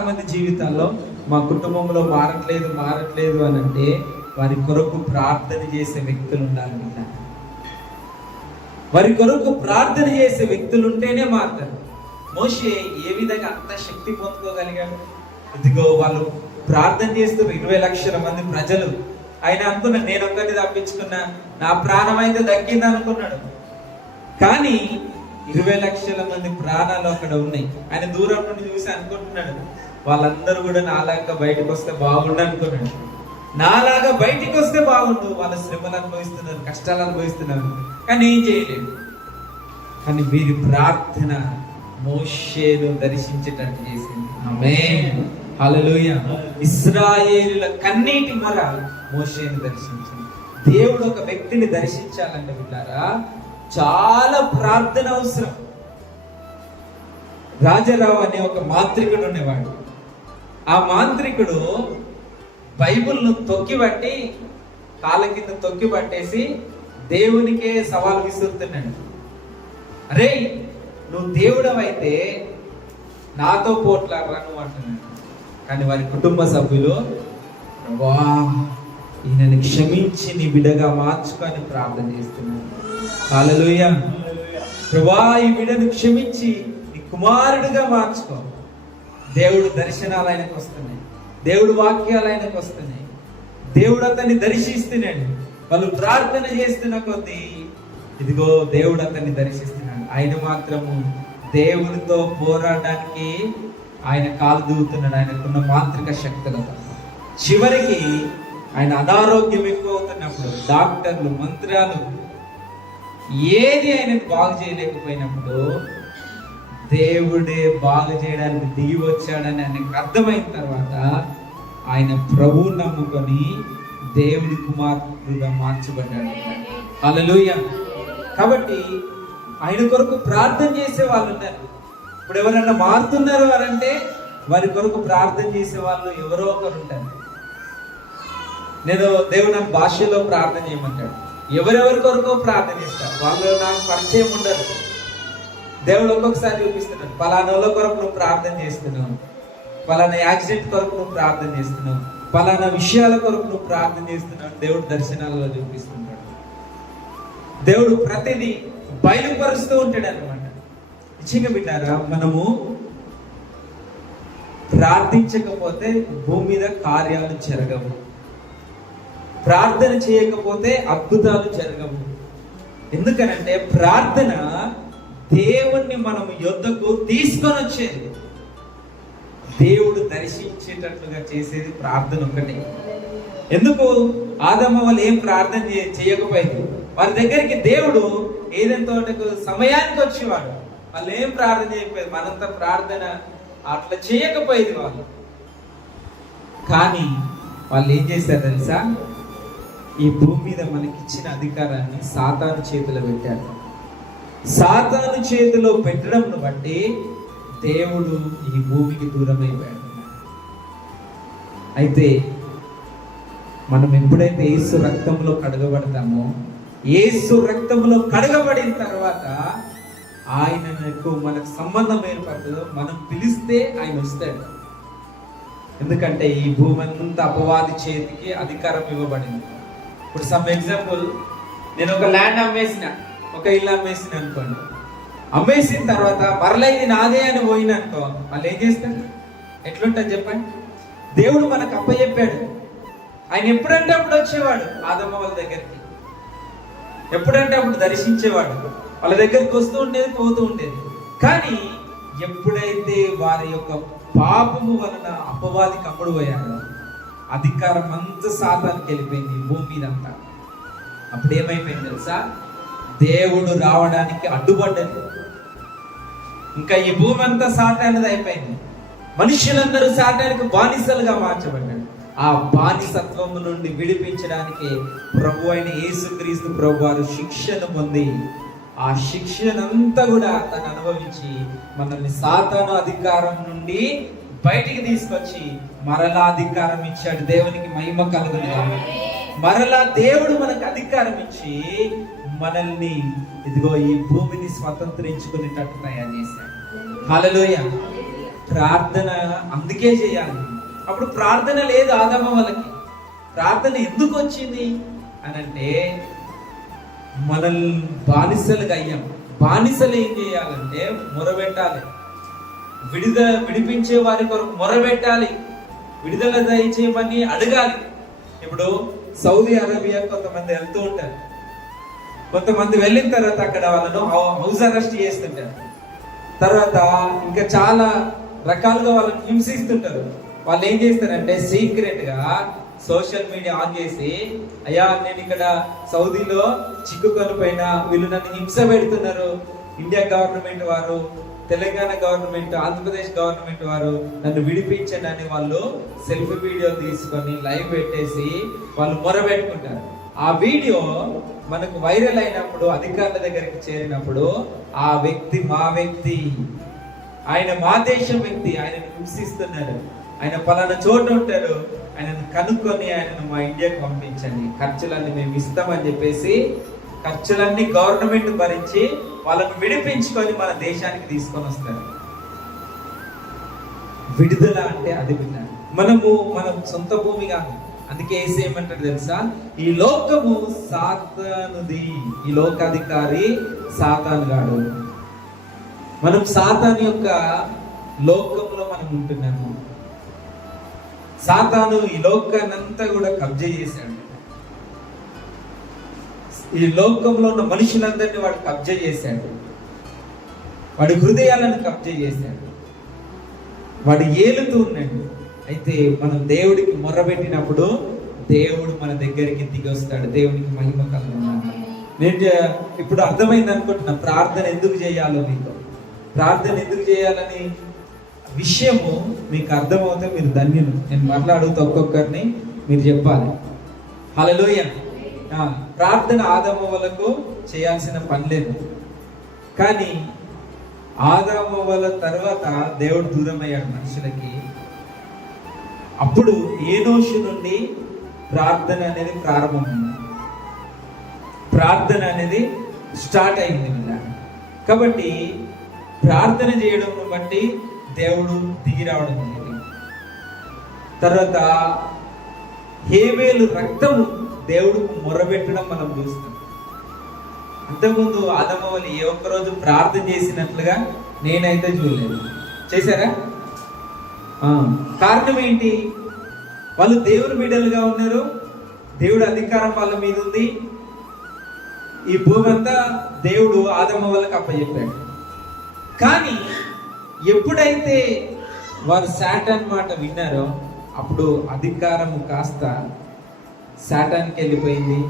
మంది జీవితాల్లో మా కుటుంబంలో మారట్లేదు మారట్లేదు అని అంటే వారి కొరకు ప్రార్థన చేసే వ్యక్తులు ఉండాలి వారి కొరకు ప్రార్థన చేసే వ్యక్తులు ఉంటేనే మారుతారు. మోషే ఏ విధంగా అంత శక్తి పొందుకోగలిగాడు? ఇదిగో వాళ్ళు ప్రార్థన చేస్తూ ఇరవై లక్షల మంది ప్రజలు. ఆయన అనుకున్నాడు నేను ఒక్కటి తప్పించుకున్నా నా ప్రాణం అయితే దక్కింది అనుకున్నాడు. కానీ ఇరవై లక్షల మంది ప్రాణాలు అక్కడ ఉన్నాయి. ఆయన దూరం నుండి చూసి అనుకుంటున్నాడు. వాళ్ళందరూ కూడా నాలాగా బయటకు వస్తే బాగుండు అనుకోనండి నాలాగా బయటికి వస్తే బాగుండు. వాళ్ళ శ్రమలు అనుభవిస్తున్నారు కష్టాలు అనుభవిస్తున్నారు. కానీ ఏం చేయలేదు. కానీ వీరి ప్రార్థన మోషేను దర్శించేటట్టు చేసింది. ఆమె హల్లెలూయా. ఇస్రాయేలుల కన్నీటి మర మోషేను దర్శించింది. దేవుడు ఒక వ్యక్తిని దర్శించాలంటే బిడ్డారా చాలా ప్రార్థన అవసరం. రాజారావు అనే ఒక మాంత్రికుడు ఉండేవాడు. ఆ మాంత్రికుడు బైబిల్ను తొక్కిబట్టి కాళ్ళ కింద తొక్కి పట్టేసి దేవునికే సవాల్ విసురుతున్నాడు. అరే నువ్వు దేవుడవైతే నాతో పోట్లాడరా నువ్వు అంటున్నాడు. కానీ వారి కుటుంబ సభ్యులు వా ఈయనని క్షమించి నీ బిడగా మార్చుకొని ప్రార్థన చేస్తున్నాడు హల్లెలూయా ప్రభా ఈ బిడను క్షమించి నీ కుమారుడిగా మార్చుకో. దేవుడు దర్శనాలు ఆయనకు వస్తున్నాయి. దేవుడు వాక్యాలు ఆయనకు వస్తున్నాయి. దేవుడు అతన్ని దర్శిస్తున్నాడు. వాళ్ళు ప్రార్థన చేస్తున్న కొద్దీ ఇదిగో దేవుడు అతన్ని దర్శిస్తున్నాడు. ఆయన మాత్రము దేవునితో పోరాడడానికి ఆయన కాలు దూగుతున్నాడు ఆయనకున్న మాంత్రిక శక్తులతో చివరికి ఆయన అనారోగ్యం ఎక్కువ అవుతున్నప్పుడు డాక్టర్లు మంత్రాలు ఏది ఆయనను బాగు చేయలేకపోయినప్పుడు దేవుడే బాగు చేయడానికి దిగి వచ్చాడని ఆయనకు అర్థమైన తర్వాత ఆయన ప్రభువు నమ్ముకొని దేవుడి కుమారుడుగా మార్చబడ్డాడు. హల్లెలూయా. కాబట్టి ఆయన కొరకు ప్రార్థన చేసే వాళ్ళు ఉన్నారు. ఇప్పుడు ఎవరన్నా మారుతున్నారు వారంటే వారి కొరకు ప్రార్థన చేసే వాళ్ళు ఎవరో ఒకరు ఉంటారు. నేను దేవుడు నాకు భాషలో ప్రార్థన చేయమంటాడు. ఎవరెవరి కొరకు ప్రార్థన చేస్తారు? వాళ్ళు నాకు పరిచయం ఉండరు దేవుడు ఒక్కొక్కసారి చూపిస్తున్నాడు పలానా వాళ్ళ కొరకు నువ్వు ప్రార్థన చేస్తున్నావు పలానా యాక్సిడెంట్ కొరకు నువ్వు ప్రార్థన చేస్తున్నావు పలానా విషయాల కొరకు నువ్వు ప్రార్థన చేస్తున్నావు దేవుడు దర్శనాలలో చూపిస్తున్నాడు దేవుడు ప్రతిదీ బయలుపరుస్తూ ఉంటాడు అనమాట నిజంగా బిడ్డారా మనము ప్రార్థించకపోతే భూమి మీద కార్యాలు జరగవు. ప్రార్థన చేయకపోతే అద్భుతాలు జరగవు. ఎందుకనంటే ప్రార్థన దేవుణ్ణి మనం యుద్ధకు తీసుకొని వచ్చేది. దేవుడు దర్శించేటట్లుగా చేసేది ప్రార్థన ఒకటే ఎందుకు? ఆదమ్మ వాళ్ళు ఏం ప్రార్థన చేయకపోయింది? వారి దగ్గరికి దేవుడు ఏదైనా సమయానికి వచ్చేవాడు. వాళ్ళు ఏం ప్రార్థన చేయకపోయేది? మనంత ప్రార్థన అట్లా చేయకపోయేది వాళ్ళు. కానీ వాళ్ళు ఏం చేశారు తెలుసా? ఈ భూమి మీద మనకిచ్చిన అధికారాన్ని సాతాను చేతిలో పెట్టారు. సాతాను చేతిలో పెట్టడంను బట్టి దేవుడు ఈ భూమికి దూరం అయిపోయాడు అయితే మనం ఎప్పుడైతే ఏసు రక్తంలో కడగబడతామో ఏసు రక్తంలో కడగబడిన తర్వాత ఆయనకు మనకు సంబంధం ఏర్పడుతుందో మనం పిలిస్తే ఆయన వస్తాడు. ఎందుకంటే ఈ భూమి అంతా అపవాది చేతికి అధికారం ఇవ్వబడింది. ఇప్పుడు సమ్ ఎగ్జాంపుల్ నేను ఒక ల్యాండ్ అమ్మేసిన. ఒక ఇల్లు అమ్మేసింది అనుకోండి. అమ్మేసిన తర్వాత మరలా ఇది నాదే అని పోయిన అనుకో వాళ్ళు ఏం చేస్తాడు ఎట్లుంటుంది చెప్పండి? దేవుడు మనకు అప్పచెప్పాడు ఆయన ఎప్పుడంటే అప్పుడు వచ్చేవాడు ఆదమ్మ వాళ్ళ దగ్గరికి. ఎప్పుడంటే అప్పుడు దర్శించేవాడు. వాళ్ళ దగ్గరికి వస్తూ ఉండేది పోతూ ఉండేది. కానీ ఎప్పుడైతే వారి యొక్క పాపము వలన అపవాదికి అప్పుడు పోయారో అధికారం అంతా సాతానికి వెళ్ళిపోయింది భూమి మీద అంతా. అప్పుడు ఏమైపోయింది తెలుసా? దేవుడు రావడానికి అడ్డుపడ్డది ఇంకా ఈ భూమి అంతా సాటానిది అయిపోయింది. మనుషులందరూ సాటానికి బానిసలుగా మార్చబడ్డాడు ఆ బానిసత్వం నుండి విడిపించడానికి ప్రభు అయిన యేసుక్రీస్తు ప్రభు వారు శిక్షను పొంది ఆ శిక్షనంతా కూడా తను అనుభవించి మనల్ని సాతాను అధికారం నుండి బయటికి తీసుకొచ్చి మరలా అధికారం ఇచ్చాడు దేవునికి మహిమ కలుగుతుంది మరలా దేవుడు మనకు అధికారం ఇచ్చి మనల్ని ఇదిగో ఈ భూమిని స్వతంత్రించుకునేటట్టు తయారు చేశాడు హలలోయ ప్రార్థన అందుకే చేయాలి. అప్పుడు ప్రార్థన లేదు ఆదమ వాళ్ళకి. ప్రార్థన ఎందుకు వచ్చింది? అని అంటే మనల్ని బానిసలుగా అయ్యాం. బానిసలు ఏం చేయాలంటే మొరబెట్టాలి. విడుదల విడిపించే వారి కొరకు మొరబెట్టాలి. విడుదల దయచేయమని అడగాలి. ఇప్పుడు సౌదీ అరేబియా కొంతమంది వెళ్తూ ఉంటారు. కొంతమంది వెళ్ళిన తర్వాత అక్కడ వాళ్ళను హౌ- హౌస్ అరెస్ట్ చేస్తుంటారు. తర్వాత ఇంకా చాలా రకాలుగా వాళ్ళని హింసిస్తుంటారు. వాళ్ళు ఏం చేస్తారంటే సీక్రెట్గా సోషల్ మీడియా ఆన్ చేసి అయ్యా నేను ఇక్కడ సౌదీలో చిక్కుకొని పోయిన వీళ్ళు నన్ను హింస పెడుతున్నారు. ఇండియా గవర్నమెంట్ వారు తెలంగాణ గవర్నమెంట్ ఆంధ్రప్రదేశ్ గవర్నమెంట్ వారు నన్ను విడిపించండి అని వాళ్ళు సెల్ఫీ వీడియో తీసుకొని లైవ్ పెట్టేసి వాళ్ళు మొరబెట్టుకుంటారు ఆ వీడియో మనకు వైరల్ అయినప్పుడు అధికారుల దగ్గరికి చేరినప్పుడు ఆ వ్యక్తి మా వ్యక్తి. ఆయన మా దేశం వ్యక్తి ఆయనను హింసిస్తున్నారు. ఆయన పలానా చోట ఉంటారు. ఆయనను కనుక్కొని ఆయనను మా ఇండియాకు పంపించండి. ఖర్చులన్నీ మేము ఇస్తామని చెప్పేసి ఖర్చులన్నీ గవర్నమెంట్ భరించి వాళ్ళను విడిపించుకొని మన దేశానికి తీసుకొని వస్తారు. విడుదల అంటే అది బిడ్డ మనము మన సొంత భూమి కాదు. అందుకే ఏసీ ఏమంటారు తెలుసా? ఈ లోకము సాతానుది. ఈ లోకాధికారి సాతాను గాడు. మనం సాతాను యొక్క లోకంలో మనం ఉంటున్నాము. సాతాను ఈ లోకానంతా కూడా కబ్జా చేశాడు. ఈ లోకంలో ఉన్న మనుషులందరినీ వాడు కబ్జా చేశాడు. వాడి హృదయాలను కబ్జా చేశాడు. వాడు ఏలుతూ ఉన్నాడు. అయితే మనం దేవుడికి మొర్రబెట్టినప్పుడు దేవుడు మన దగ్గరికి దిగి వస్తాడు దేవునికి మహిమ కలుగుతున్నాడు నేను ఇప్పుడు అర్థమైంది అనుకుంటున్నా ప్రార్థన ఎందుకు చేయాలో మీకు? ప్రార్థన ఎందుకు చేయాలని? విషయము మీకు అర్థమవుతే మీరు ధన్యులు. నేను మాట్లాడుతూ ఒక్కొక్కరిని మీరు చెప్పాలి. హలలోయ ప్రార్థన ఆదమవలకు చేయాల్సిన పని లేదు. కానీ ఆదమవల తర్వాత దేవుడు దూరం అయ్యాడు మనుషులకి. అప్పుడు ఏనోషు నుండి ప్రార్థన అనేది ప్రారంభమైంది. ప్రార్థన అనేది స్టార్ట్ అయింది మీద కాబట్టి ప్రార్థన చేయడం బట్టి దేవుడు దిగి రావడం జరిగింది. తర్వాత హేవేలు రక్తము దేవుడుకు మొరబెట్టడం మనం చూస్తాం. అంతకుముందు ఆదమవలి ఏ ఒక్కరోజు ప్రార్థన చేసినట్లుగా నేనైతే చూడలేదు. చేశారా? కారణం ఏంటి? వాళ్ళు దేవుని బిడ్డలుగా ఉన్నారు. దేవుడు అధికారం వాళ్ళ మీద ఉంది. ఈ భూమి అంతా దేవుడు ఆదమ వాళ్ళకి అప్పచెప్పాడు. కానీ ఎప్పుడైతే వారు శాటన్ మాట విన్నారో అప్పుడు అధికారం కాస్త శాటానికి వెళ్ళిపోయింది.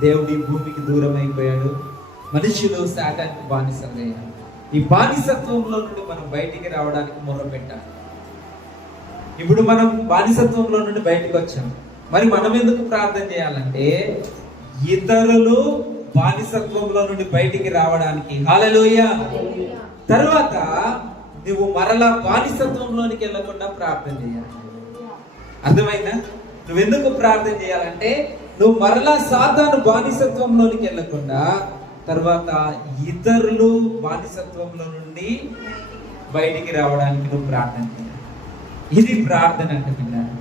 దేవుడు ఈ భూమికి దూరం అయిపోయాడు. మనుషులు శాటానికి బానిసలయ్యారు ఈ బానిసత్వంలో నుండి మనం బయటికి రావడానికి మొర్ర పెట్టాలి ఇప్పుడు మనం బానిసత్వంలో నుండి బయటకు వచ్చాం. మరి మనం ఎందుకు ప్రార్థన చేయాలంటే ఇతరులు బానిసత్వంలో నుండి బయటికి రావడానికి. హాలలోయ తర్వాత నువ్వు మరలా బానిసత్వంలోనికి వెళ్ళకుండా ప్రార్థన చేయాలి. అర్థమైందా? నువ్వెందుకు ప్రార్థన చేయాలంటే నువ్వు మరలా సాతాను బానిసత్వంలోనికి వెళ్ళకుండా తర్వాత ఇతరులు బానిసత్వంలో నుండి బయటికి రావడానికి నువ్వు ప్రార్థన చేయాలి. ఇది ప్రార్థన అంటే పిల్లలు